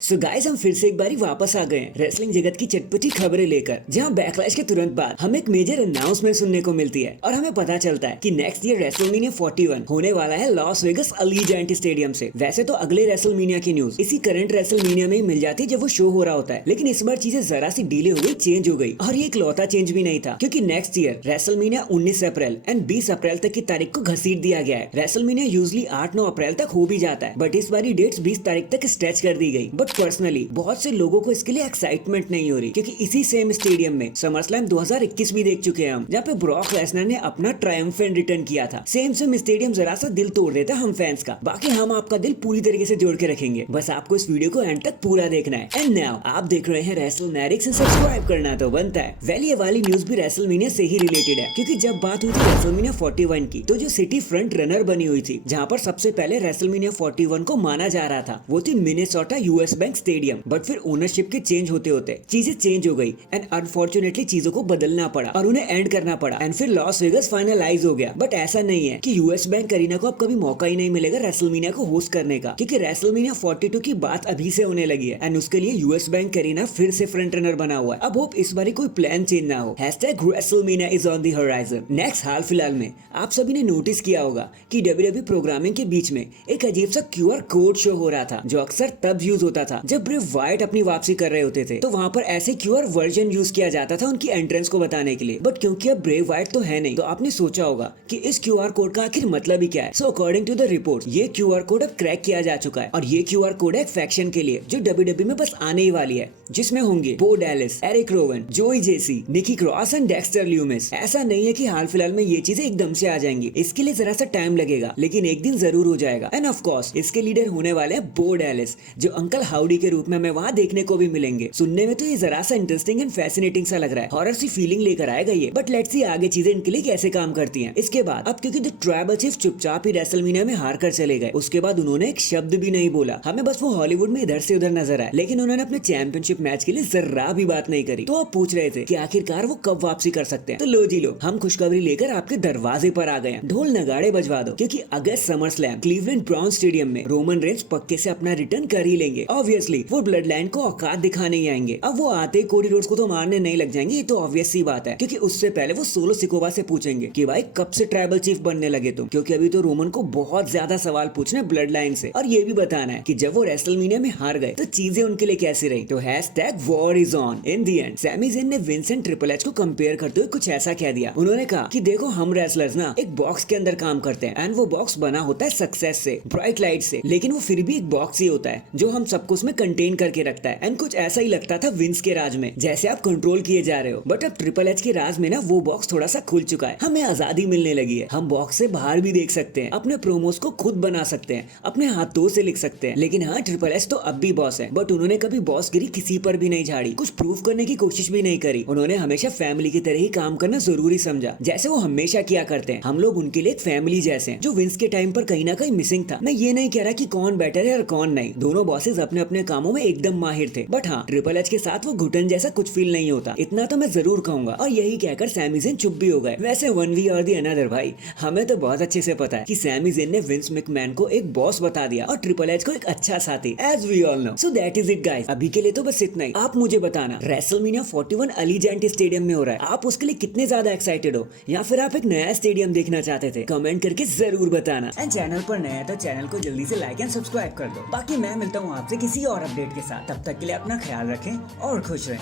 So guys हम फिर से एक बारी वापस आ गए हैं रेसलिंग जगत की चटपटी खबरें लेकर, जहां बैकलैश के तुरंत बाद हमें एक मेजर अनाउंसमेंट सुनने को मिलती है और हमें पता चलता है कि नेक्स्ट ईयर रेसलमेनिया 41 होने वाला है लॉस वेगस अलीजांट स्टेडियम से। वैसे तो अगले रेसलमेनिया की न्यूज इसी करंट रेसलमेनिया में ही मिल जाती है जब वो शो हो रहा होता है, लेकिन इस बार चीजें जरा सी डिले हो गई, चेंज हो गई। और ये इकलौता चेंज भी नहीं था, क्योंकि next year WrestleMania 19 April and 20 अप्रैल तक की तारीख को घसीट दिया गया है। रेसलमेनिया यूजली 8-9 अप्रैल तक हो भी जाता है, बट इस बारी डेट्स 20 तारीख तक स्ट्रेच कर दी गई। बट पर्सनली बहुत से लोगों को इसके लिए एक्साइटमेंट नहीं हो रही, क्योंकि इसी सेम स्टेडियम में समरस्लैम 2021 भी देख चुके हैं हम, जहाँ पे ब्रॉक लेसनर ने अपना ट्रायम्फेंट रिटर्न किया था। सेम स्टेडियम जरा सा दिल तोड़ देता हम फैंस का। बाकी हम आपका दिल पूरी तरीके से जोड़ के रखेंगे, बस आपको इस वीडियो को एंड तक पूरा देखना है। एंड नाउ आप देख रहे हैं रेसलमैनिक्स, सब्सक्राइब करना तो बनता है। वेल ये वाली न्यूज भी रेसलमेनिया से ही रिलेटेड है, क्योंकि जब बात हुई थी रेसलमेनिया 41 की, तो जो सिटी फ्रंट रनर बनी हुई थी, जहाँ पर सबसे पहले रेसलमेनिया 41 को माना जा रहा था, वो थी Minnesota US bank stadium. But फिर ओनरशिप के चेंज होते होते चीजें चेंज हो गई एंड अनफॉर्चुनेटली चीजों को बदलना पड़ा और उन्हें एंड करना पड़ा एंड फिर लॉस वेगस फाइनलाइज हो गया। बट ऐसा नहीं है कि यूएस बैंक करीना को अब कभी मौका ही नहीं मिलेगा रेसलमेनिया को होस्ट करने का, क्योंकि रेसलमेनिया 42 की बात अभी से होने लगी है एंड उसके लिए यूएस बैंक करीना फिर से फ्रंट रनर बना हुआ है। अब होप इस बारी कोई प्लान चेंज ना हो। #WrestleMania is on the horizon. Next हाल फिलहाल में आप सभी ने नोटिस किया होगा कि WWE प्रोग्रामिंग के बीच में एक अजीब सा QR कोड शो हो रहा था, जो अक्सर तब यूज होता था जब ब्रे वाइट अपनी वापसी कर रहे होते थे, तो वहां पर ऐसे QR वर्जन यूज किया जाता था उनकी एंट्रेंस को बताने के लिए। बट क्योंकि अब ब्रे वाइट तो है नहीं, तो आपने सोचा होगा कि इस QR कोड का आखिर मतलब ही क्या है। So according to the report ये QR कोड अब क्रैक किया जा चुका है और ये QR कोड है एक फैक्शन के लिए जो WWE में बस आने ही वाली है, जिसमें होंगे बो डैलिस, एरिक रोवन, जोई जेसी, निकी क्रॉस एंड डेक्स्टर ल्यूमिस। ऐसा नहीं है कि हाल फिलहाल में ये चीजें एकदम से आ जाएंगी, इसके लिए जरा सा टाइम लगेगा, लेकिन एक दिन जरूर हो जाएगा। एंड ऑफ कोर्स इसके लीडर होने वाले हैं बो डैलिस, जो अंकल हाउडी के रूप में हमें वहाँ देखने को भी मिलेंगे। सुनने में तो ये जरा सा इंटरेस्टिंग एंड फैसिनेटिंग सा लग रहा है, हॉरर सी फीलिंग लेकर आएगा ये। बट लेट्स सी आगे चीजें इनके लिए कैसे काम करती हैं। इसके बाद अब क्योंकि द ट्राइबल चीफ चुपचाप ही रेसलमेनिया में हार कर चले गए, उसके बाद उन्होंने एक शब्द भी नहीं बोला। हमें बस वो हॉलीवुड में इधर से उधर नजर आए, लेकिन उन्होंने अपने चैंपियनशिप मैच के लिए जर्रा भी बात नहीं करी। तो आप पूछ रहे थे कि आखिरकार वो कब वापसी कर सकते हैं, तो लो जी लो, हम खुशखबरी लेकर आपके दरवाजे पर आ गए हैं। ढोल नगाड़े बजवा दो, क्योंकि अगस्त समरस्लैम क्लीवलैंड ब्राउन स्टेडियम में रोमन रेंज पक्के से अपना रिटर्न कर ही लेंगे। ऑब्वियसली वो ब्लड लाइन को औकात दिखाने ही आएंगे। अब वो आते ही कोडी रोड्स को तो मारने नहीं लग जाएंगे, ये तो ऑब्वियस सी बात है, क्योंकि उससे पहले वो सोलो सिकोवा से पूछेंगे कि भाई कब से ट्राइबल चीफ बनने लगे तुम, क्योंकि अभी तो रोमन को बहुत ज्यादा सवाल पूछने ब्लड लाइन से, और ये भी बताना है कि जब वो रेसलमेनिया में हार गए तो चीजें उनके लिए कैसी रही। तो #war is on। In the end Sammy Zayn ने विंस एंड ट्रिपल एच को कंपेयर करते हुए कुछ ऐसा कह दिया। उन्होंने कहा कि देखो हम रेसलर्स ना एक बॉक्स के अंदर काम करते हैं एंड वो बॉक्स बना होता है सक्सेस से, ब्राइट लाइट से, लेकिन वो फिर भी एक बॉक्स ही होता है जो हम सबको उसमें कंटेन करके रखता है। एंड कुछ ऐसा ही लगता था विंस के राज में, जैसे आप कंट्रोल किए जा रहे हो। बट अब ट्रिपल एच के राज में ना वो बॉक्स थोड़ा सा खुल चुका है, हमें आजादी मिलने लगी है। हम बॉक्स से बाहर भी देख सकते हैं, अपने प्रोमोस को खुद बना सकते हैं, अपने हाथों से लिख सकते हैं। लेकिन हाँ, ट्रिपल एच तो अब भी बॉस है, बट उन्होंने कभी बॉसगिरी किसी पर भी नहीं झाड़ी, कुछ प्रूव करने की कोशिश भी नहीं करी। उन्होंने हमेशा फैमिली की तरह ही काम करना जरूरी समझा, जैसे वो हमेशा किया करते हैं। हम लोग उनके लिए एक फैमिली जैसे हैं, जो विंस के टाइम पर कहीं ना कहीं मिसिंग था। मैं ये नहीं कह रहा कि कौन बेटर है और कौन नहीं, दोनों बॉसेस अपने अपने कामों में एकदम माहिर थे। बट हाँ, ट्रिपल एच के साथ वो घुटन जैसा कुछ फील नहीं होता, इतना तो मैं जरूर कहूंगा। और यही कहकर सैमी ज़ेन चुप भी हो गए। वैसे वन वी और दी अनदर भाई, हमें तो बहुत अच्छे से पता है कि सैमी ज़ेन ने विंस मैकमैन को एक बॉस बता दिया और ट्रिपल एच को एक अच्छा साथी, as we all know. So that is it guys. अभी के लिए तो बस इतना ही। आप मुझे बताना, रेसलमेनिया 41 अलीजांट स्टेडियम में हो रहा है, आप उसके लिए कितने ज्यादा एक्साइटेड हो, या फिर आप एक नया स्टेडियम देखना चाहते थे? कमेंट करके जरूर बताना। एंड चैनल पर नया है तो चैनल को जल्दी से लाइक एंड सब्सक्राइब कर दो। बाकी मैं मिलता हूँ आपसे किसी और अपडेट के साथ, तब तक के लिए अपना ख्याल रखें और खुश रहें।